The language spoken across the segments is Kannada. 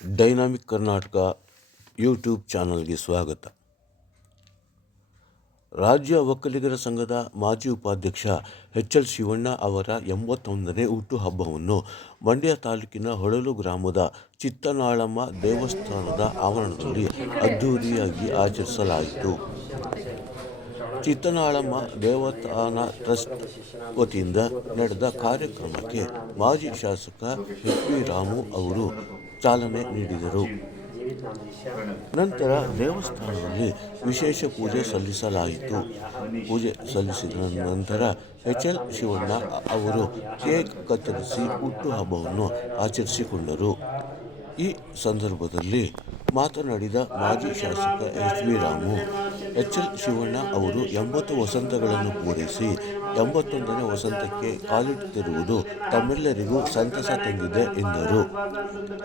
ಡೈನಾಮಿಕ್ ಕರ್ನಾಟಕ ಯೂಟ್ಯೂಬ್ ಚಾನಲ್ಗೆ ಸ್ವಾಗತ. ರಾಜ್ಯ ಒಕ್ಕಲಿಗರ ಸಂಘದ ಮಾಜಿ ಉಪಾಧ್ಯಕ್ಷ ಎಚ್.ಎಲ್. ಶಿವಣ್ಣ ಅವರ 81ನೇ ಹುಟ್ಟುಹಬ್ಬವನ್ನು ಮಂಡ್ಯ ತಾಲೂಕಿನ ಹೊಳಲು ಗ್ರಾಮದ ಚಿತ್ತನಾಳಮ್ಮ ದೇವಸ್ಥಾನದ ಆವರಣದಲ್ಲಿ ಅದ್ದೂರಿಯಾಗಿ ಆಚರಿಸಲಾಯಿತು. ಚಿತ್ತನಾಳಮ್ಮ ದೇವಸ್ಥಾನ ಟ್ರಸ್ಟ್ ವತಿಯಿಂದ ನಡೆದ ಕಾರ್ಯಕ್ರಮಕ್ಕೆ ಮಾಜಿ ಶಾಸಕ ಎಚ್. ವಿ. ರಾಮು ಅವರು ಚಾಲನೆ ನೀಡಿದರು. ನಂತರ ದೇವಸ್ಥಾನದಲ್ಲಿ ವಿಶೇಷ ಪೂಜೆ ಸಲ್ಲಿಸಲಾಯಿತು. ಪೂಜೆ ಸಲ್ಲಿಸಿದ ನಂತರ ಎಚ್.ಎಲ್. ಶಿವಣ್ಣ ಅವರು ಕೇಕ್ ಕತ್ತರಿಸಿ ಹುಟ್ಟುಹಬ್ಬವನ್ನು ಆಚರಿಸಿಕೊಂಡರು. ಈ ಸಂದರ್ಭದಲ್ಲಿ ಮಾತನಾಡಿದ ಮಾಜಿ ಶಾಸಕ ಎಚ್. ವಿ. ರಾಮು, ಎಚ್.ಎಲ್. ಶಿವಣ್ಣ ಅವರು 80 ವಸಂತಗಳನ್ನು ಪೂರೈಸಿ 81ನೇ ವಸಂತಕ್ಕೆ ಕಾಲಿಡುತ್ತಿರುವುದು ತಮ್ಮೆಲ್ಲರಿಗೂ ಸಂತಸ ತಂದಿದೆ ಎಂದರು.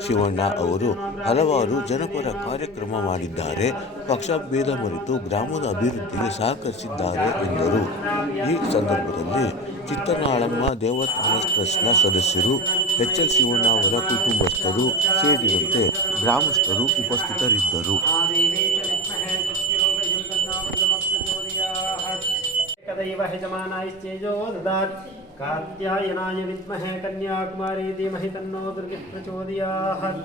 ಶಿವಣ್ಣ ಅವರು ಹಲವಾರು ಜನಪರ ಕಾರ್ಯಕ್ರಮ ಮಾಡಿದ್ದಾರೆ, ಪಕ್ಷಭೇದ ಮರೆತು ಗ್ರಾಮದ ಅಭಿವೃದ್ಧಿಗೆ ಸಹಕರಿಸಿದ್ದಾರೆ ಎಂದರು. ಈ ಸಂದರ್ಭದಲ್ಲಿ ಚಿತ್ತನಾಳಮ್ಮ ದೇವಸ್ಥಾನ ಟ್ರಸ್ಟ್ನ ಸದಸ್ಯರು, ಎಚ್.ಎಲ್. ಶಿವಣ್ಣ ಅವರ ಕುಟುಂಬಸ್ಥರು ಸೇರಿದಂತೆ ಗ್ರಾಮಸ್ಥರು ಉಪಸ್ಥಿತರಿದ್ದರು. कात्यायनाय विद्महे कन्याकुमारी धीमहि तन्नो दुर्गे प्रचोदयात्.